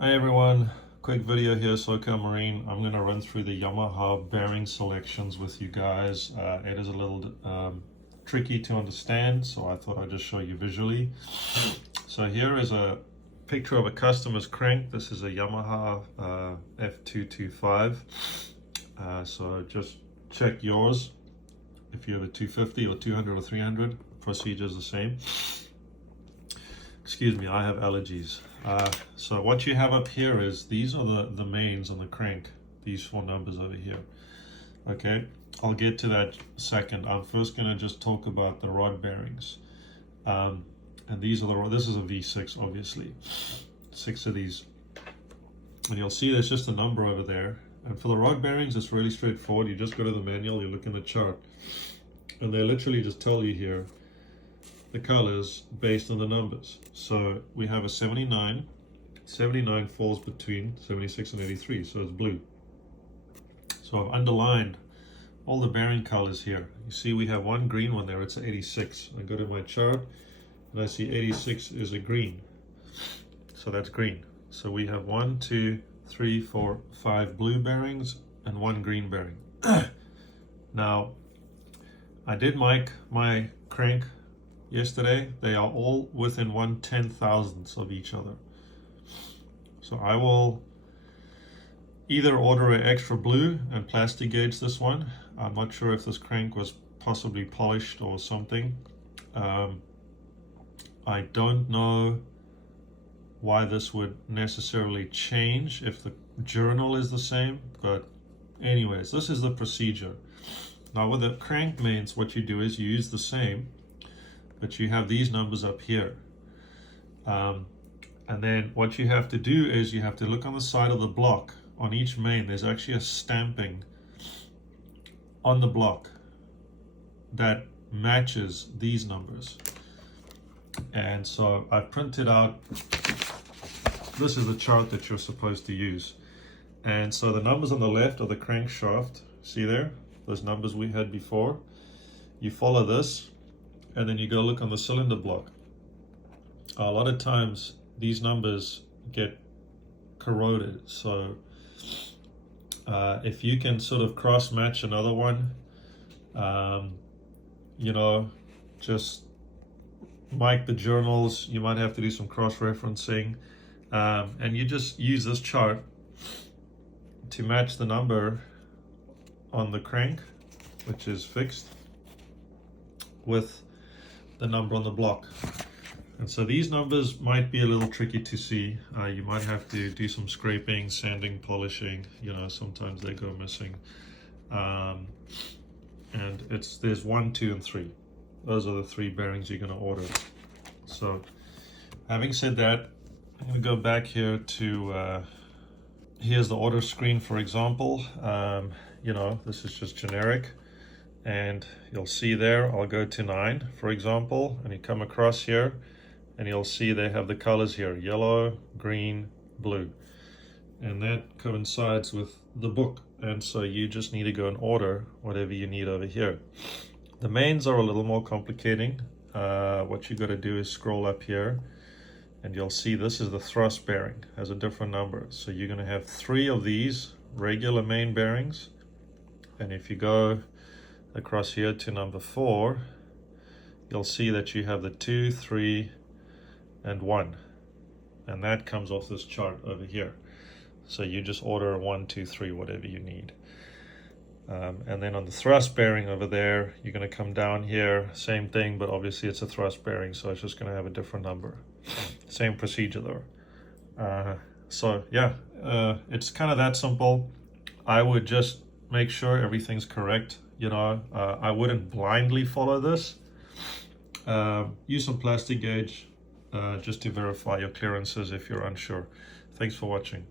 Hi everyone, quick video here, SoCal Marine. I'm going to run through the Yamaha bearing selections with you guys. It is a little tricky to understand, so I thought I'd just show you visually. So here is a picture of a customer's crank. This is a Yamaha F225. So just check yours. If you have a 250 or 200 or 300, procedure is the same. Excuse me, I have allergies. So what you have up here is, these are the mains on the crank, these four numbers over here. Okay, I'll get to that second. I'm first going to just talk about the rod bearings. And these are this is a V6, obviously. 6 of these. And you'll see there's just a number over there. And for the rod bearings, it's really straightforward. You just go to the manual, you look in the chart, and they literally just tell you here the colors based on the numbers. So we have a 79. 79 falls between 76 and 83, so it's blue. So I've underlined all the bearing colors here. You see we have one green one there, it's an 86. I go to my chart and I see 86 is a green. So that's green. So we have 1, 2, 3, 4, 5 blue bearings and 1 green bearing. Now, I did mic my crank yesterday. They are all within 1/10,000th of each other. So I will either order an extra blue and plastic gauge this one. I'm not sure if this crank was possibly polished or something. I don't know why this would necessarily change if the journal is the same, but anyways, this is the procedure. Now with the crank mains, what you do is you use the same, but you have these numbers up here. And then what you have to do is you have to look on the side of the block. On each main, there's actually a stamping on the block that matches these numbers. And so I printed out, this is the chart that you're supposed to use. And so the numbers on the left are the crankshaft. See there? Those numbers we had before. You follow this, and then you go look on the cylinder block. A lot of times these numbers get corroded, so if you can sort of cross match another one, you know, just mic the journals. You might have to do some cross-referencing, and you just use this chart to match the number on the crank, which is fixed, with the number on the block. And so these numbers might be a little tricky to see. You might have to do some scraping, sanding, polishing. You know, sometimes they go missing. And there's 1, 2, and 3. Those are the 3 bearings you're going to order. So having said that, I'm going to go back here to, here's the order screen, for example. You know, this is just generic. And you'll see there, I'll go to 9, for example, and you come across here, and you'll see they have the colors here, yellow, green, blue. And that coincides with the book. And so you just need to go and order whatever you need over here. The mains are a little more complicating. What you got to do is scroll up here, and you'll see this is the thrust bearing, has a different number. So you're going to have 3 of these regular main bearings. And if you go across here to number 4, you'll see that you have the 2, 3, and 1, and that comes off this chart over here. So you just order a 1, 2, 3, whatever you need. And then on the thrust bearing over there, you're going to come down here, same thing, but obviously it's a thrust bearing, so it's just going to have a different number. Same procedure though. So yeah, it's kind of that simple. I would just make sure everything's correct. You know, I wouldn't blindly follow this. Use some plastic gauge just to verify your clearances if you're unsure. Thanks for watching.